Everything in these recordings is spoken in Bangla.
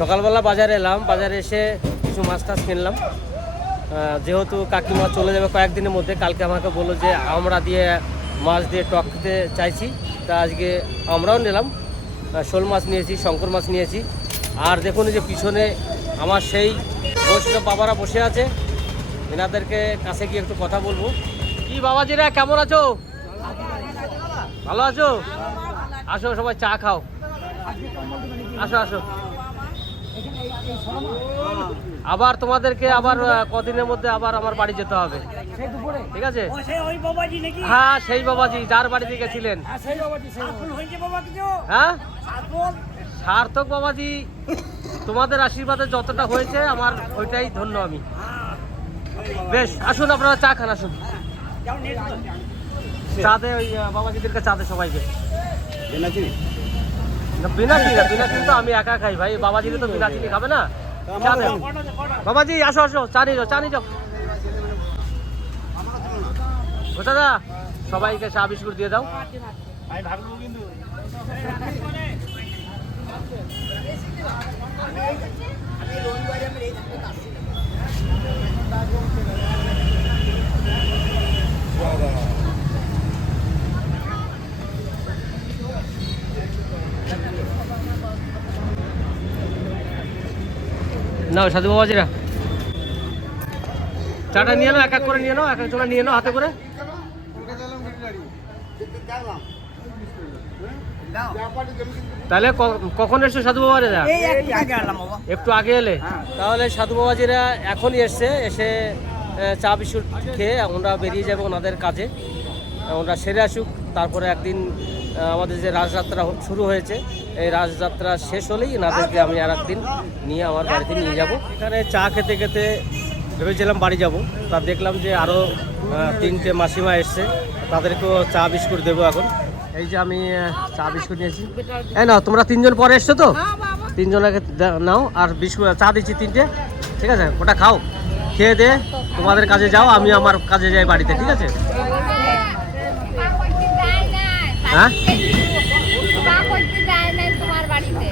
সকালবেলা বাজারে এলাম, বাজারে এসে কিছু মাছ টাছ কিনলাম। যেহেতু কাকিমা চলে যাবে কয়েকদিনের মধ্যে, কালকে আমাকে বলল যে আমরা দিয়ে মাছ দিয়ে টক খেতে চাইছি, তা আজকে আমরাও নিলাম। শোল মাছ নিয়েছি, শঙ্কর মাছ নিয়েছি। আর দেখুন যে পিছনে আমার সেই বৈষ্ণব বাবারা বসে আছে। এনাদেরকে কাছে গিয়ে একটু কথা বলব। কি বাবাজিরা কেমন আছো? ভালো আছো? আসো, সবাই চা খাও। আসো আসো। আবার তোমাদেরকে আবার কদিনের মধ্যে আবার আমার বাড়ি যেতে হবে। ঠিক আছে? হ্যাঁ সেই বাবাজি যার বাড়িতে গেছিলেন। কিছু হ্যাঁ? সার্থক। বাবাজি তোমাদের আশীর্বাদে যতটা হয়েছে আমার ওইটাই ধন্য আমি। বেশ আসুন আপনারা চা খান আসুন। যাও নিয়ে এসো। চা দে ওই বাবাজিদেরকে চা দে সবাইকে বিনা চিনি বিনা চিনি তো আমি একা খাই ভাই, বাবাজিরে তো বিনা চিনি খাবে না? চা? বাবাজি, আসো আসো, চা নিয়ে যাও, চা নিয়ে যাও। দাদা, সবাইকে চা, বিস্কুট দিয়ে দাও। নাও সাধু বাবাজিরা। চাটা নিয়ে নাও এক এক করে নিয়ে নাও এক এক জোড়া নিয়ে নাও হাতে করে। তাহলে ক- কখন এসছো সাধু বাবাজিরা? এই একটু আগে আনলাম বাবা। একটু আগে এলে? তাহলে সাধু বাবাজিরা এখনই এসছে এসে চা বিস্কুট খেয়ে ওনারা বেরিয়ে যাবে ওনাদের কাজে। ওনারা সেরে আসুক তারপরে একদিন আমাদের যে রাজযাত্রা শুরু হয়েছে, এই রাজযাত্রা শেষ হলেই এনাদেরকে আমি আর একদিন নিয়ে আমার বাড়িতে নিয়ে যাব। এখানে চা খেতে খেতে ভেবেছিলাম বাড়ি যাব, তা দেখলাম যে আরও তিনটে মাসিমা এসছে, তাদেরকেও চা বিস্কুট দেবো এখন। এই যে আমি চা বিস্কুট নিয়েছি। হ্যাঁ নাও, তোমরা তিনজন পরে এসছো তো? তিনজনকে নাও, আর বিস্কুট, চা দিচ্ছি তিনটে। ঠিক আছে, ওটা খাও। খেয়ে দে, তোমাদের কাজে যাও, আমি আমার কাজে যাই বাড়িতে, ঠিক আছে? হ্যাঁ?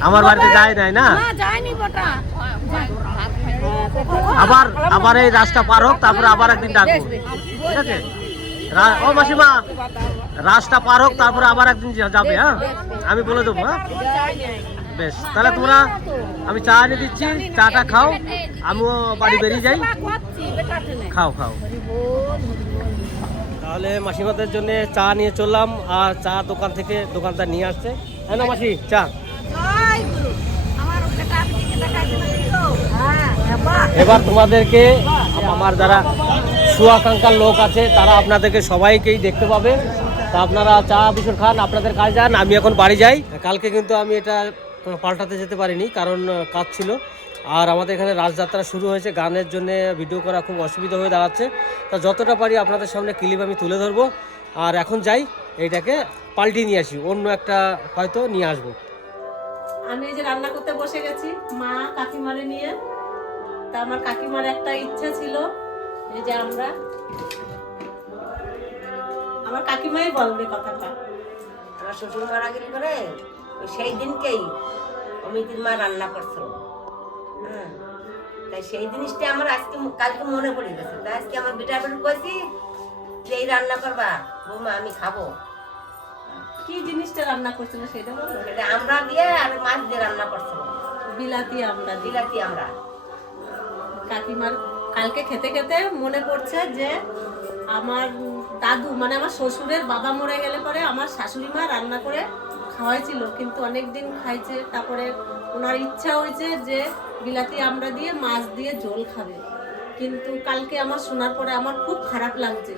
আমার বাড়িতে যায় নাই না? আবার আবার এই রাস্তা পার হোক তারপরে আবার একদিন ডাকবো। ঠিক আছে? ও মাসিমা রাস্তা পার হোক তারপরে আবার একদিন যাবে হ্যাঁ? আমি বলে দেবো হ্যাঁ? বেশ তাহলে তোমরা আমি চা এনে দিচ্ছি চাটা খাও আমিও বাড়ি বেরিয়ে যাই। খাও খাও। তাহলে মাসিমাদের জন্য চা নিয়ে চললাম আর চা দোকান থেকে দোকানদার নিয়ে আসছে। হ্যাঁ না মাসি চা। এবার তোমাদেরকে আমার যারা সুয়াকাঙ্ক্ষার লোক আছে তারা আপনাদেরকে সবাইকেই দেখতে পাবে। তা আপনারা চা বিস্কুট খান আপনাদের কাজ যান আমি এখন বাড়ি যাই। কালকে কিন্তু আমি এটা পাল্টাতে যেতে পারিনি কারণ কাজ ছিল। আর আমাদের এখানে রাজযাত্রা শুরু হয়েছে। গানের জন্য ভিডিও করা খুব অসুবিধা হয়ে দাঁড়াচ্ছে। তা যতটা পারি আপনাদের সামনে ক্লিপ আমি তুলে ধরবো। আর এখন যাই, এইটাকে পাল্টিয়ে নিয়ে আসি। অন্য একটা হয়তো নিয়ে আসব। আমি যে রান্না করতে বসে গেছি, মা কাকিমারে নিয়ে। তা আমার কাকিমার একটা ইচ্ছা ছিল, এই যে আমরা। আমার কাকিমাই বলবে কথাটা। আমার শ্বশুর মারা গেলে করে সেই দিনকেই অমিতির মা রান্না করছিল। তাই সেই জিনিসটা আমার আজকে কালকে মনে পড়ে গেছে। তাই আজকে আমার বিটা বেটু কইছি যে এই রান্না করবা বৌমা আমি খাব। কি জিনিসটা রান্না করছিল সেটা সেটা আমরা দিয়ে আর মাছ দিয়ে রান্না করছিল। বিলাতি আমরা বিলাতি আমরা। কাকিমার কালকে খেতে খেতে মনে পড়ছে যে আমার দাদু মানে আমার শ্বশুরের বাবা মরে গেলে পরে আমার শাশুড়ি মা রান্না করে খাওয়াইছিল। কিন্তু অনেক দিন খাইছে তারপরে ওনার ইচ্ছা হয়েছে যে বিলাতি আমরা দিয়ে, মাছ দিয়ে ঝোল খাবে। কিন্তু কালকে আমার শোনার পরে আমার খুব খারাপ লাগছে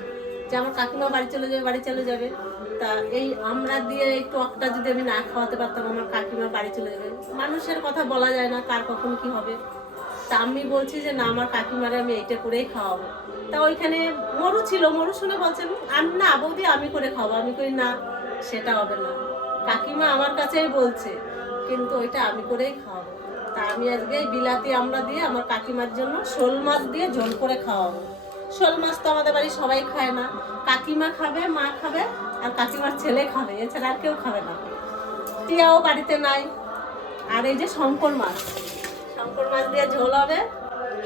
যে আমার কাকিমা বাড়ি চলে যাবে, বাড়ি চলে যাবে। তা এই আমরা দিয়ে এই টকটা যদি আমি না খাওয়াতে পারতাম, আমার কাকিমা বাড়ি চলে যাবে। মানুষের কথা বলা যায় না কার কখন কি হবে। তা আমি বলছি যে, না, আমার কাকিমারে আমি এইটা করেই খাওয়াবো। তা ওইখানে মরু ছিল, মরু শুনে বলছেন আমি না বৌদি, আমি করে খাওয়াবো। আমি করি না, সেটা হবে না। কাকিমা আমার কাছেই বলছে, কিন্তু ওইটা আমি করেই খাওয়াবো। তা আমি আজকে বিলাতি আমরা দিয়ে আমার কাকিমার জন্য শোল মাছ দিয়ে ঝোল করে খাওয়াবো। শোল মাছ তো আমাদের বাড়ি সবাই খায় না। কাকিমা খাবে মা খাবে আর কাকিমার ছেলে খাবে এছাড়া আর কেউ খাবে না। টিয়াও বাড়িতে নাই। আর এই যে শঙ্কর মাছ। শঙ্কর মাছ দিয়ে ঝোল হবে।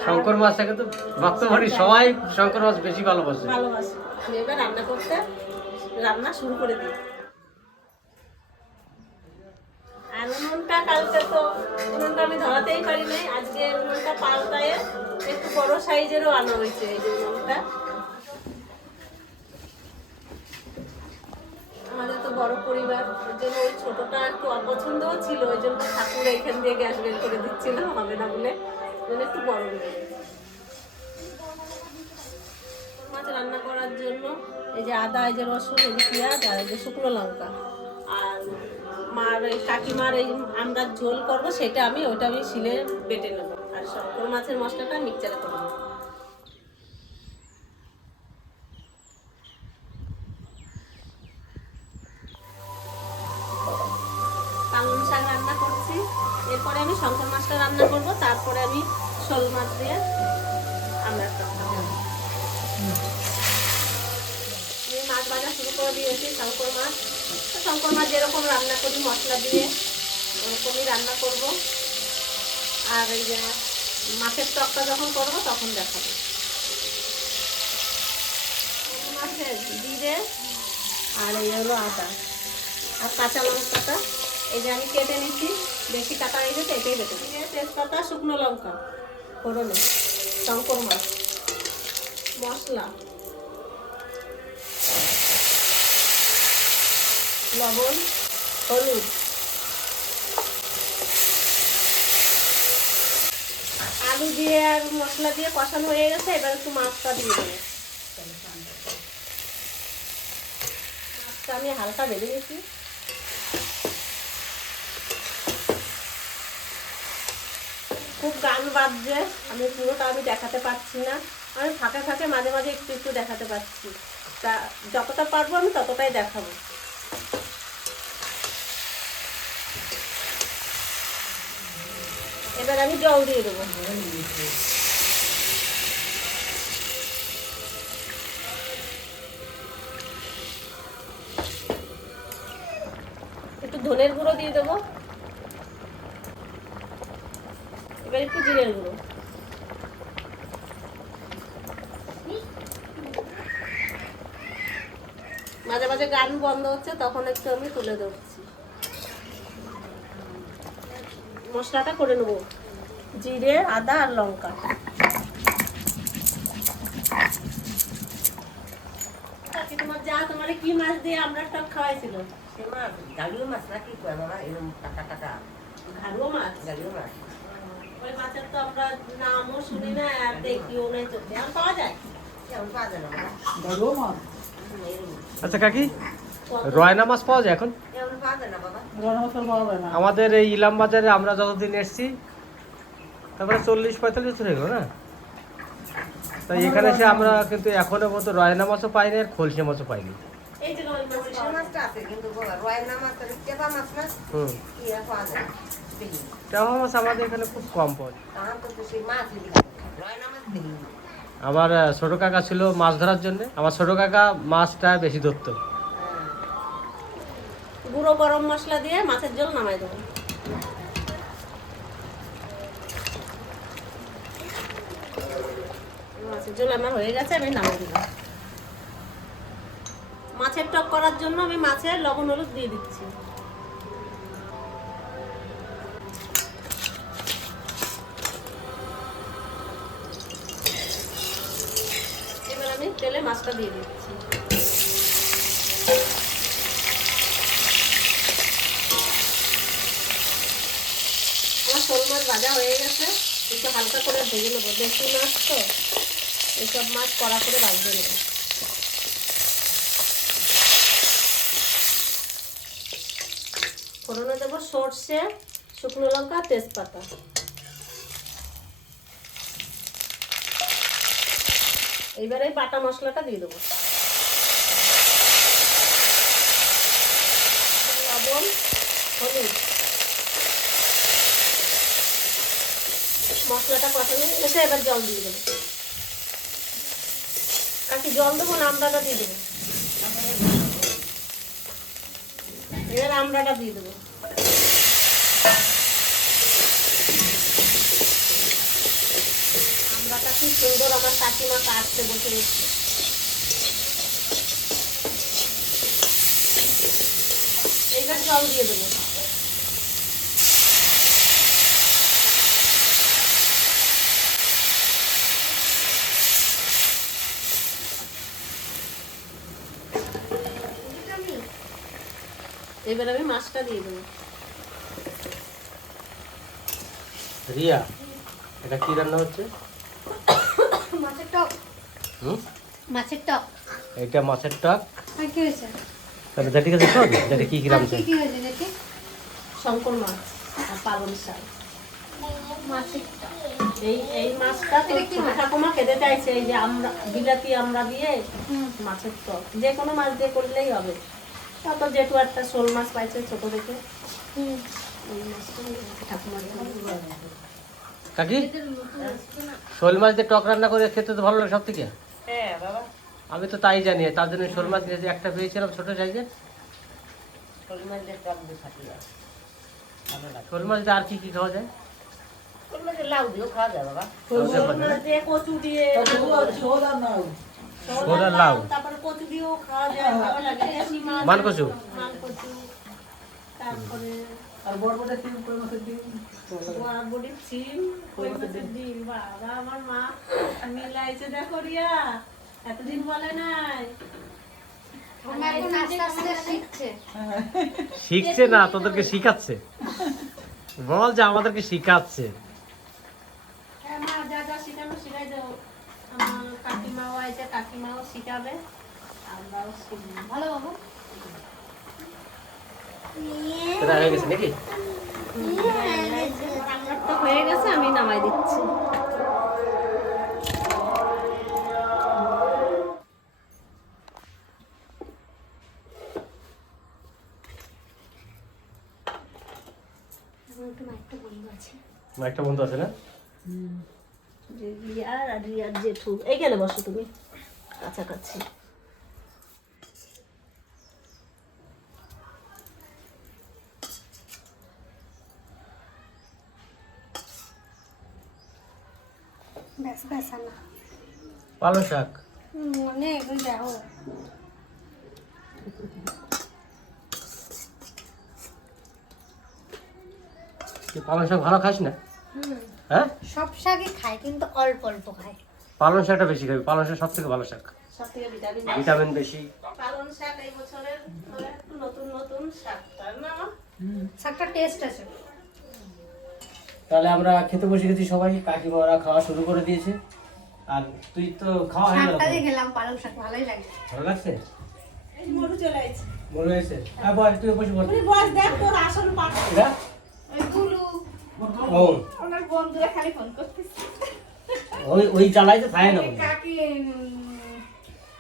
শঙ্কর মাছ মাছটা কিন্তু ভক্তবাড়ি সবাই শঙ্কর মাছ বেশি ভালোবাসে। ভালোবাসে। আমি এবার রান্না করতে রান্না শুরু করে দিই। আর উনুনটা কালকে তো সাইজেরও আনা হয়েছে এই যে উনুনটা আমাদের তো বড় পরিবার, ওই জন্য ওই ছোটটা একটু অপছন্দও ছিল, ওই জন্য ঠাকুর এখান দিয়ে গ্যাস বের করে দিচ্ছিল, হবে না বলে। ওই একটু বড় গেছে। মাছ রান্না করার জন্য এই যে আদা, এই যে রসুন, এই যে পেঁয়াজ, আর এই যে শুকনো লঙ্কা। আর মার এই কাকিমার এই আমরা ঝোল করব, সেটা আমি, ওটা আমি শিলে বেটে নেব। আর শঙ্কর মাছের মশলাটা মিক্সচারে করে নেব পালং শাক রান্না করছি। এরপরে আমি শঙ্কর মাছটা রান্না করব, তারপরে আমি শোল মাছ দিয়ে আমরা আমি মাছ ভাজা শুরু করে দিয়েছি, শঙ্কর মাছ। শঙ্কর মাছ যেরকম রান্না করি, মশলা দিয়ে ওরকমই রান্না করব। আর এই যে মাছের টকটা যখন করব, তখন দেখাবো। মাছের জিরে আর এই হলো আদা আর কাঁচা লঙ্কাটা। এই যে আমি কেটে নিচ্ছি। বেশি কাটা হয়ে গেছে এটাই বেটে দিচ্ছি তেজপাতা শুকনো লঙ্কা। ফোড়নে শঙ্কর মাছ মশলা লবণ হলুদ। আলু দিয়ে আর মশলা দিয়ে কষানো হয়ে গেছে এবার একটু মাছটা দিয়ে দেবো। মাছটা আমি হালকা ভেজে নিয়েছি। খুব গান বাজছে। আমি পুরোটা আমি দেখাতে পারছি না। আমি ফাঁকে ফাঁকে মাঝে মাঝে একটু একটু দেখাতে পারছি। তা যতটা পারব আমি ততটাই দেখাবো। এবার আমি জল দিয়ে দেবো। একটু ধনের গুঁড়ো দিয়ে দেবো। এবার একটু জিরের গুঁড়ো। মাঝে মাঝে গান বন্ধ হচ্ছে, তখন একটু আমি তুলে ধরছি। মশলাটা করে নেব। জিরে, আদা আর লঙ্কা। তোমার যা, তোমার কি মাছ দিয়ে আমরা টক খাওয়াইছিল? সে মাছ গালিও মাছ নাকি? বাবা এরকম টাকা টাকা ঘাড়ুয়া মাছ। গালিও মাছ। ওই মাছের তো আমরা নামও শুনি না আর দেখিও নাই চোখে আর পাওয়া যায় কেমন পাওয়া যায় না বাবা। হুম, এরকম আচ্ছা কাকি রয়না মাছ পাওয়া যায় এখন? আমাদের এই ইলাম বাজারে আমরা যতদিন এসছি তারপরে চল্লিশ পঁয়তাল্লিশ বছর হয়ে গেল না? তাই এখানে এসে আমরা কিন্তু এখনও মতো রয়না মাছও পাইনি আর খলসে মাছও পাইনি। এই যে ওই মাছ আছে কিন্তু বাবা রয়না মাছ আর চেপা মাছ না হুম। মাছ আমাদের এখানে খুব কম আমার ছোট কাকা ছিল মাছ ধরার জন্য। আমার ছোট কাকা মাছটা বেশি ধরতো। গুঁড়ো গরম মশলা দিয়ে মাছের ঝোল নামাই দেবো। মাছের ঝোল আমার হয়ে গেছে আমি নামাই দিলাম। মাছের টক করার জন্য আমি মাছের লবণ হলুদ দিয়ে দিচ্ছি। তেলে মাছটা দিয়ে দিচ্ছি। আমার শোল মাছ ভাজা হয়ে গেছে, একটু হালকা করে ভেজে নেব। দেশি মাছ তো এইসব মাছ কড়া করে ভাজতে নেব। ফোড়নে দেবো সর্ষে, শুকনো লঙ্কা, তেজপাতা। এইবারে এই বাটা মশলাটা দিয়ে দেবো। লবণ, হলুদ। মশলাটা কষানো গেছে, এবার জল দিয়ে দেবো। কাকি জল দেবো না আমড়াটা দিয়ে দেবো? এবার আমড়াটা দিয়ে দেবো। কি সুন্দর আমার কাকিমা কাটতে বসে গেছে এইবার জল দিয়ে দেবো। এবার আমি মাছটা দিয়ে দেবো। রিয়া, এটা কি রান্না হচ্ছে? টক। হুম? মাছের টক। এটা মাছের টক। আর কি হয়েছে? তাহলে যেটিকে দেখো যেটা কি কি আর কি কি হয়েছে দেখি? শঙ্কর মাছ আর পালং শাক। মাছের টক। এই এই মাছটা তো ছোট ঠাকুমা খেতে চাইছে এই যে আমরা বিলাতি আমরা দিয়ে মাছের টক। যে কোনো মাছ দিয়ে করলেই হবে। তারপর যেটু একটা শোল মাছ পাইছে ছোট দেখে। ঠাকুমার। কাকি? শোল মাছ দিয়ে টক রান্না করে খেতে তো ভালো লাগে সব থেকে হ্যাঁ বাবা। আমি তো তাই জানি তার জন্য শোল মাছ নিয়েছি একটা পেয়েছিলাম ছোট সাইজের শোল মাছ দিয়ে টক দিয়ে খাটি শোল মাছ দিয়ে আর কি কি খাওয়া যায়? শোল মাছের লাউ দিয়েও খাওয়া যায় বাবা। শোল মাছ দিয়ে কচু দিয়ে। শোল আর বড়ির সিম কই মাছের ডিম? বাবা আমার মা মিলাইছে দেখো রিয়া এতদিন বলে নাই। শিখছে। শিখছে না তোদেরকে শিখাচ্ছে। বল যে আমাদেরকে শিখাচ্ছে। হ্যাঁ কাকিমাও আছে কাকিমাও শিখাবে। আমরাও শিখব। ভালো বাবু। সেটা হয়ে গেছে নাকি? হয়ে গেছে আমি নামাই দিচ্ছি। একটু বন্ধ আছে না? রিয়ার আর রিয়ার জেঠু। এইখানে বসো তুমি। কাছাকাছি। না। পালং শাক? অনেক দেখো। তুই পালং শাক ভালো খাস না? হ্যাঁ? সব শাকই খায় কিন্তু অল্প অল্প খায়। পালং শাকটা বেশি খাবি পালং শাক সব থেকে ভালো শাক। ভিটামিন ভিটামিন বেশি। পালং শাক এই বছরের নতুন নতুন শাক না শাকটা টেস্ট আছে। তাহলে আমরা খেতে বসে গেছি সবাই কাকিমারা খাওয়া শুরু করে দিয়েছে। আর তুই তো খাওয়া হয়ে গেল খেলাম পালং শাক ভালোই লাগে। ভালো লাগছে? মরু চলে আইছে। হ্যাঁ বল তুই বসে বল তুই বস দেখ তোর আসল পাট এটা? ওই গুলু ও। ওনার বন্ধুরা খালি ফোন করতেছে। ওই ওই জ্বালাই তো খায় না কাকি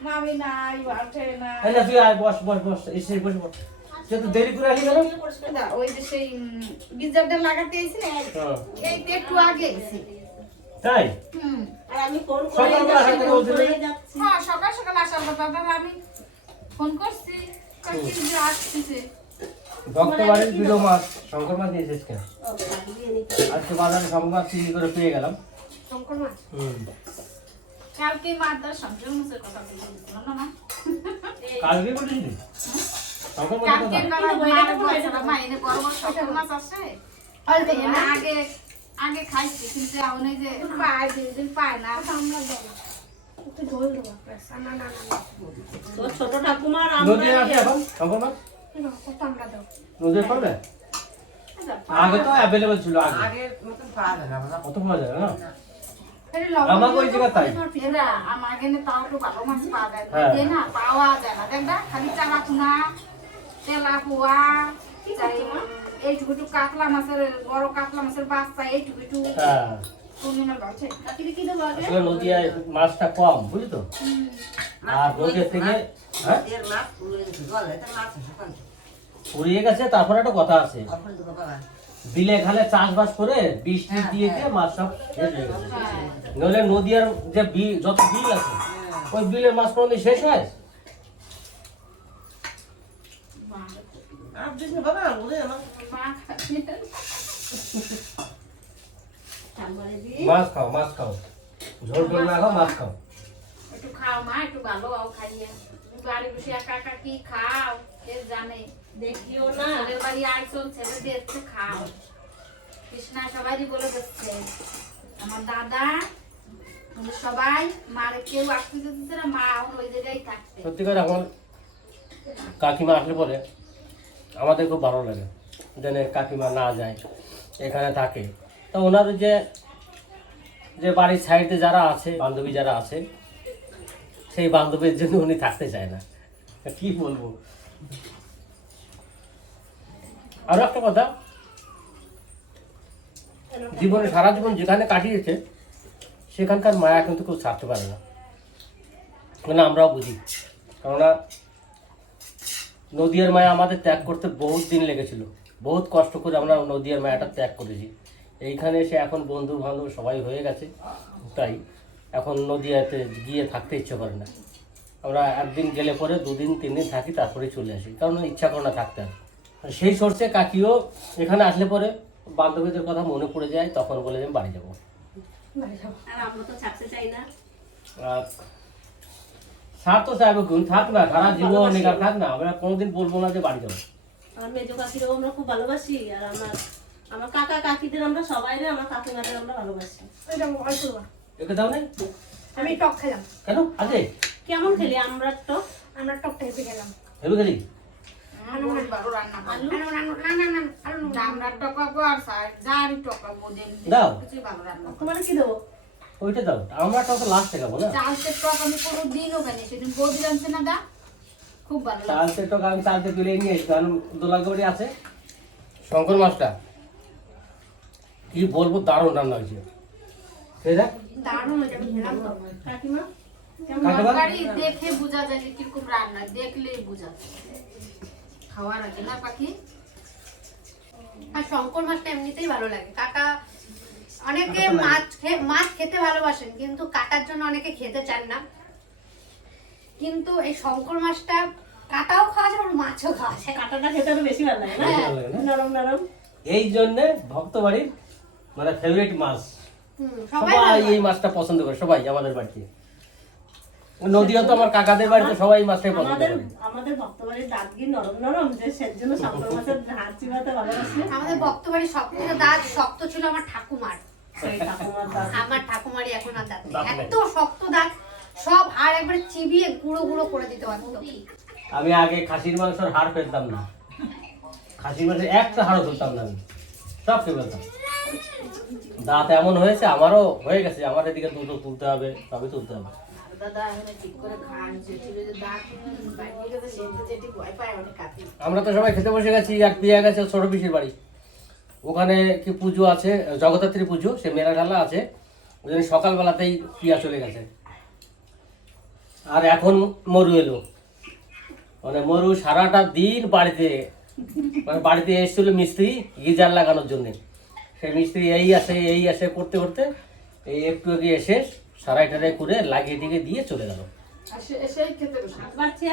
মামি নাই ওঠে না এই তুই আয় বস বস বস এসে বসে বস। সে দেরি করে আসি গেল ওই যে সেই গিজারটা লাগাতে এসেছিল এই তো একটু আগে এসে তাই? হুম আর আমি ফোন করে হ্যাঁ সকাল সকাল আসার কথা দাদা আমি ফোন করছি। কাকি যে বিলো মাছ শঙ্কর মাছ কেন। আজকে বাজারে শঙ্কর মাছ চিনি করে পেয়ে গেলাম। শঙ্কর মাছ? হুম। কালকে কথা না। আগে খাইছি কিন্তু এখন যে পায় দিন পায় না। আমরা ছোট ঠাকুমার আমরা তো অ্যাভেলেবল ছিল আগে। মতন পাওয়া যায় না কত পাওয়া যায় না আমাকে ওই জায়গা তাই। এরা তাও একটু ভালো মাছ পাওয়া যায় হ্যাঁ। না পাওয়া যায় না। দেখ খালি চালা পুনা। তেলা পোয়া এইটুকু কাতলা মাছের বড় কাতলা মাছের বাচ্চা হ্যাঁ। মাছটা কম বুঝলি তো আর নদীর থেকে হ্যাঁ? গেছে তারপরে একটা কথা আছে। বিলে খালে চাষবাস করে বৃষ্টি দিয়ে দিয়ে মাছ সব শেষ হয়ে গেছে। নইলে নদীয়ার যে বিল যত বিল আছে ওই বিলের মাছ কোনোদিন শেষ হয়? মাছ খাও মাছ খাও। ঝোল টোল না খাও মাছ খাও। একটু খাও মা একটু ভালো হও খাইয়ে। বাড়ি বসে একা একা কি খাও? কে জানে? দেখিও না। ছেলের বাড়ি আইসো ছেলে খাও। কৃষ্ণা সবারই বলে দিচ্ছে। আমার দাদা সবাই মারে কেউ আসতে দিচ্ছে না মা এখন ওই জায়গায় থাকতে সত্যিকার এখন কাকিমা আসলে পরে আমাদের খুব ভালো লাগে। যেন কাকিমা না যায়, এখানে থাকে। তো ওনার যে যে বাড়ির সাইডে যারা আছে, বান্ধবী যারা আছে, সেই বান্ধবীর জন্য উনি থাকতে চায় না। কি বলব? আরও একটা কথা। জীবনে সারা জীবন যেখানে কাটিয়েছে, সেখানকার মায়া কিন্তু কেউ ছাড়তে পারে না। মানে আমরাও বুঝি। কেননা নদীয়ার মায়া আমাদের ত্যাগ করতে বহুত দিন লেগেছিল। বহুত কষ্ট করে আমরা নদীয়ার মায়াটা ত্যাগ করেছি। এইখানে এসে এখন বন্ধু বান্ধব সবাই হয়ে গেছে তাই এখন নদীয়াতে গিয়ে থাকতে ইচ্ছে করে না। আমরা একদিন গেলে পরে দুদিন তিন দিন থাকি তারপরে চলে আসি কারণ ইচ্ছা করে না থাকতে আর। সেই সরষে কাকিও এখানে আসলে পরে বান্ধবীদের কথা মনে পড়ে যায় তখন বলে যে আমি বাড়ি যাব। আর আমরা তো থাকতে চাই না। সার তো চাইবে গুণ থাক না সারা জীবন এখানে থাক না আমরা কোনোদিন বলব না যে বাড়ি যাব। আমার মেজো কাকিরাও আমরা খুব ভালোবাসি আর আমার আমার কাকা কাকিদের আমরা সবাই রে আমার কাকিমাদের আমরা ভালোবাসি। একে দাও নাই আমি টক খেলাম। কেন? আজে কেমন খেলি? আমরা তো আমরা টকটা হেপে গেলাম। হেবি খেলি। তোমার কি দেবো? ওইটা দাও আমরা তো লাস্টে খাব না? চালতে টক আমি কোনো দিনও খাইনি সেদিন বৌদি রাঁধছে না দা? খুব ভালো চালতে তো আমি চালতে তুলে নিয়ে এসছি কারণ দোলাগড়ি আছে। শঙ্কর মাছটা। কি বলব দারুণ রান্না হয়েছে। দারুণ হয়েছে আমি কাকিমা? দেখে বোঝা যায় যে কীরকম রান্না দেখলেই বোঝা যায়। খাওয়ার আগে না পাখি? আর শঙ্কর মাছটা এমনিতেই ভালো লাগে। কাকা অনেকে মাছ মাছ খেতে ভালোবাসেন কিন্তু কাটার জন্য অনেকে খেতে চান না। কিন্তু এই শঙ্কর মাছটা কাটাও খাওয়া যায় আর মাছও খাওয়া যায়। কাঁটাটা খেতে আরও বেশি ভালো লাগে না? না? নরম নরম। এই জন্যে ভক্ত বাড়ির মানে ফেভারিট মাছ। সবাই এই মাছটা পছন্দ করে সবাই আমাদের বাড়িতে। নদীও তো আমার কাকাদের বাড়িতে সবাই এই মাছটাই পছন্দ আমাদের করে। আমাদের ভক্তবাড়ির দাঁত কি নরম নরম? যে সেজন্য শঙ্কর মাছের হাত চিবাতে ভালোবাসি। আমাদের বক্তবাড়ি সব থেকে দাঁত শক্ত ছিল আমার ঠাকুমার। আমার ঠাকুমারই এখন আর দাঁত নেই। এত শক্ত দাঁত সব হাড় একবার চিবিয়ে গুঁড়ো গুঁড়ো করে দিতে পারতো আমি আগে খাসির মাংসের হাড় ফেলতাম না। খাসির মাংসের একটা হাড়ও তুলতাম না আমি। সব ফেলতাম দাঁত এমন হয়েছে আমারও হয়ে গেছে। আমার এদিকে দুটো তুলতে হবে সবই তুলতে হবে। পায় আমরা তো সবাই খেতে বসে গেছি এক বিয়ে গেছে ছোট পিসির বাড়ি। ওখানে কি পুজো আছে? জগদ্ধাত্রী পুজো, সে মেলা ঢালা আছে। ওই জন্য সকালবেলাতেই পিয়া চলে গেছে। আর এখন মরু এলো। মানে মরু সারাটা দিন বাড়িতে মানে বাড়িতে এসেছিল মিস্ত্রি গিজার লাগানোর জন্য। সে মিস্ত্রি এই আসে এই আসে করতে করতে এই একটু আগে এসে সারাই টারাই করে লাগিয়ে টিকে দিয়ে চলে গেল।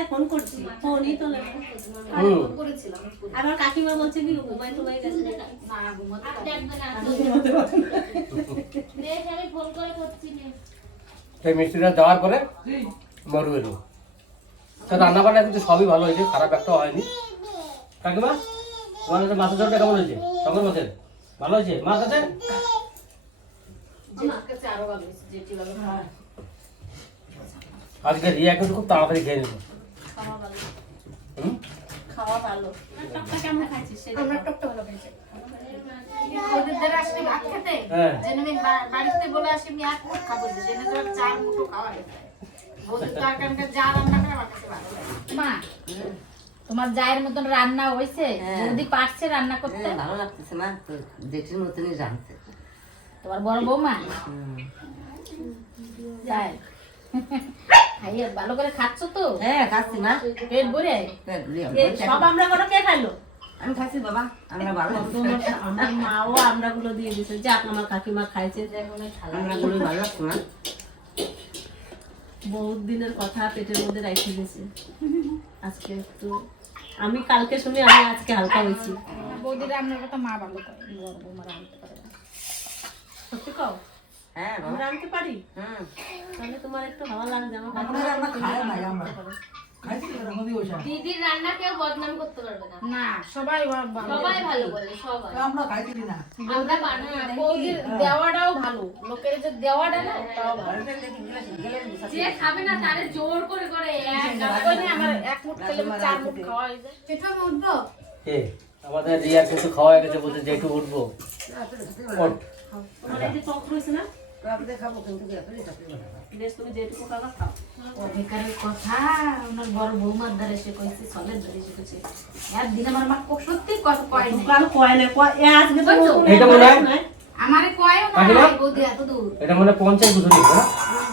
ফোন করছি ফোনই তো করেছিলাম আমার কাকিমা বলছে কি ঘুমাই টুমাই গেছে না ঘুমোতে সেই মিষ্টিটা দেওয়ার পরে মরু এলো তো রান্না বান্না কিন্তু সবই ভালো হয়েছে খারাপ একটা হয়নি। কাকিমা তোমার কাছে মাছের ঝোলটা কেমন হয়েছে? সঙ্গে মাছের? ভালো হয়েছে? মাছ আছে আরও ভালো হয়েছে জেঠি ভালো। খায়। আজকে রিয়া কিন্তু খুব তাড়াতাড়ি খেয়ে নিল। খাওয়া ভালো। হুম? খাওয়া ভালো। টকটা কেমন খাইছিস সেটা আমরা টকটা ভালো পেয়েছি ওদের আসলে ভাত খেতে হ্যাঁ। যেন আমি বাড়িতে বলে আসি আমি এক মুঠ খাব জেনে তো চার মুঠো খাওয়া হয়ে যায়। বৌদির তরকারিটা যা রান্না করে আমার কাছে ভালো লাগে। মা তোমার জায়ের মতন রান্না হয়েছে হ্যাঁ। যদি পারছে রান্না করতে। হ্যাঁ, ভালো লাগতেছে মা তো জেঠির মতনই রাঁধছে। তোমার বড় বৌমা? যায় খাইয়ে ভালো করে খাচ্ছ তো? হ্যাঁ খাচ্ছি পেট ভরে? আমি সব আমরা করে কে খাইলো? আমি খাচ্ছি বাবা আমরা ভালো আমার মাও আমরা গুলো দিয়ে দিছে। যাক আমার কাকিমা খাইছে যে আমরা গুলো ভালো লাগছে মা। বহুত দিনের কথা পেটের মধ্যে রেখে দিয়েছে আজকে একটু আমি কালকে শুনে আমি আজকে হালকা হয়েছি। বৌদি রান্নার কথা মা ভালো করে। সত্যি কও? হ্যাঁ আমরা আনতে পারি? হুম। তাহলে তোমার একটু ভালো লাগবে আমার খাই না আমরা খাইছি নদী বসে। দিদির রান্না কেউ বদনাম করতে পারবে না। না সবাই সবাই ভালো বলে সবাই। আমরা খাইছি না। আমরা বৌদির দেওয়াটাও ভালো। লোকের যে দেওয়াটা না ওটাও ভালো। যে খাবে না তারে জোর করে করে এক ওই নিয়ে আমার এক মুঠ খেলে চার মুঠ খাওয়া হয়ে যায়। একটু উঠবো? এ আমাদের রিয়া কিন্তু খাওয়া গেছে বলছে যে একটু উঠবো ওঠ। তোমার এই যে টক রয়েছে না রাতে খাব কিন্তু এখনই থাকতে পারব না। বেশ তুমি যেটুকু খাবা খাও অধিকারের কথা ওনার বড় বৌমার দ্বারা সে কইছে সলের দ্বারা সে কইছে একদিন আমার মা সত্যি কথা কয় নাই কাল কয় না কয় আজকে তো বুঝছ? মনে হয়? আমারে কয়ও না বৌদি এত দূর এটা মানে পঞ্চাশ বছর না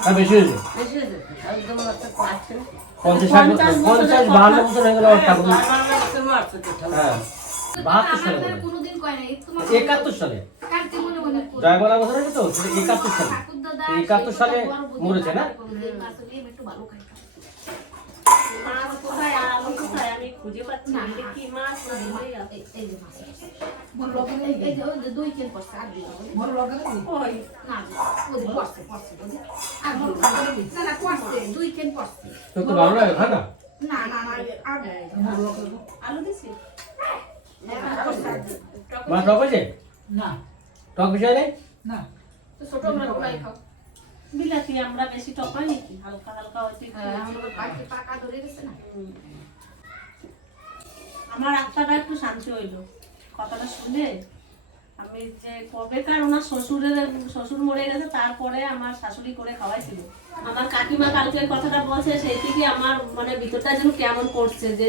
না বেশি হয়েছে বেশি হয়েছে একদম একটা পাচ্ছে না। পঞ্চাশ ষাট বছর পঞ্চাশ বাহান্ন বছর হয়ে গেল ওর ঠাকুর বারবার বছর মারছে তো ঠাকুর। হ্যাঁ বাহাত্তর সালে আমার মনে দ্বারা হয়। কোনোদিন কয় একাত্তর সালে কাটতে মনে মনে করে। জয়গলা বছর তো? একাত্তর সালে। একাত্তর সালে মরেছে না? ভালো আলু লগে না না না দিছি। মা না। টক বিষয় নেই না। তো ছোট আমরা গুলাই খাও। বিলাতি আমরা বেশি টক হয় নাকি? হালকা হালকা হয়তো আমাদের পাখি পাকা ধরে গেছে না? আমার আত্মাটা একটু শান্তি হইল। কথাটা শুনে আমি যে কবেকার ওনার শ্বশুরের শ্বশুর মরে গেছে তারপরে আমার শাশুড়ি করে খাওয়াইছিল। আমার কাকিমা কালকে কথাটা বলছে সেই থেকে আমার মানে ভিতরটা যেন কেমন করছে যে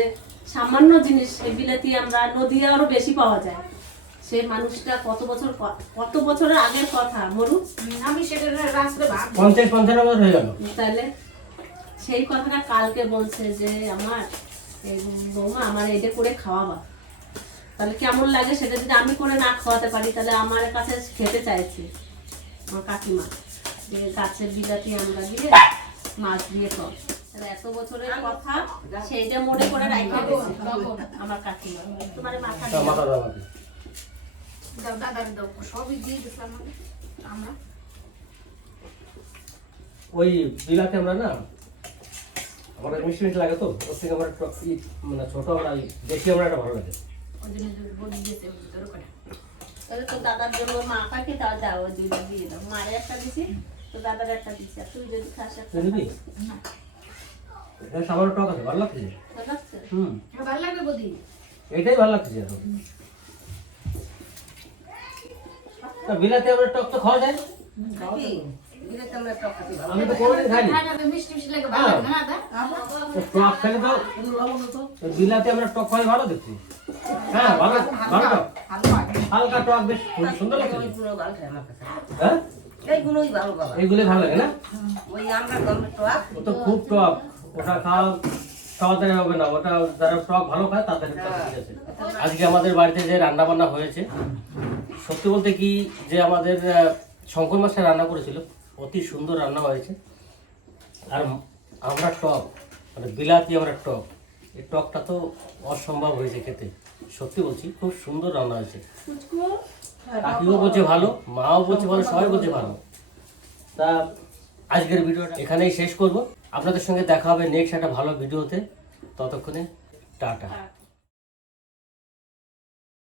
সামান্য জিনিস বিলাতি আমরা নদী আরও বেশি পাওয়া যায়। সেই মানুষটা কত বছর কত বছরের আগের কথা? মরু? আমি সেটা রাস্তায় ভাব পঞ্চাশ বছর হয়ে গেল। তাহলে সেই কথাটা কালকে বলছে যে আমার বৌমা আমার এটা করে খাওয়াবা। তাহলে কেমন লাগে সেটা যদি আমি করে না খাওয়াতে পারি তাহলে আমার কাছে খেতে চাইছে আমার কাকিমা। যে গাছের বিলাতি আমরা দিয়ে মাছ দিয়ে খাও। তাহলে এত বছরের কথা সেইটা মনে করে রাখতে আমার কাকিমা। তোমার মাথা দাও। দাও দাদার দাও সবই দিয়ে আমাদের আমরা। ওই বিলাতে আমরা না আমার মিষ্টি মিষ্টি লাগে তো ওর থেকে আমার একটু মানে ছোট আমরা আমরা একটা ভালো লাগে। তাহলে তো দাদার জন্য মা পাখি তাও দাও দুইটা দিয়ে দাও। মায়ের একটা দিছি তো দাদার একটা দিছি। আর তুই যদি খাস একটা তুই এটা সামান্য টক আছে ভালো লাগছে? ভালো লাগছে? হুম। হ্যাঁ, ভালো লাগবে বদি। এটাই ভালো লাগছে এখন তা বিলাতে আমরা টক তো খাওয়া যায়। আমি তো কোনোদিন খাইনি। খাই না মিষ্টি মিষ্টি লাগে ভালো লাগে না টক খেলে তো তো বিলাতে আমরা টক খাই ভালো দেখছি। হ্যাঁ ভালো ভালো টক। হালকা টক বেশ সুন্দর লাগছে। হ্যাঁ? এইগুলোই ভালো বাবা। এইগুলো ভালো লাগে না? ওই আমরা টক, তো খুব টক। ওটা খাওয়া খাওয়াতে হবে না ওটা যারা টক ভালো খায় তাদের ঠিক আছে। আজকে আমাদের বাড়িতে যে রান্না বান্না হয়েছে সত্যি বলতে কি যে আমাদের শঙ্কর মাসে রান্না করেছিল অতি সুন্দর রান্না হয়েছে। আর আমরা টক মানে বিলাতি আমরা টক এই টকটা তো অসম্ভব হয়েছে খেতে সত্যি বলছি খুব সুন্দর রান্না হয়েছে। কাকিও বলছে ভালো মাও বলছে ভালো সবাই বলছে ভালো। তা আজকের ভিডিওটা এখানেই শেষ করব। আপনাদের সঙ্গে দেখা হবে নেক্সট একটা ভালো ভিডিওতে। ততক্ষণে টাটা।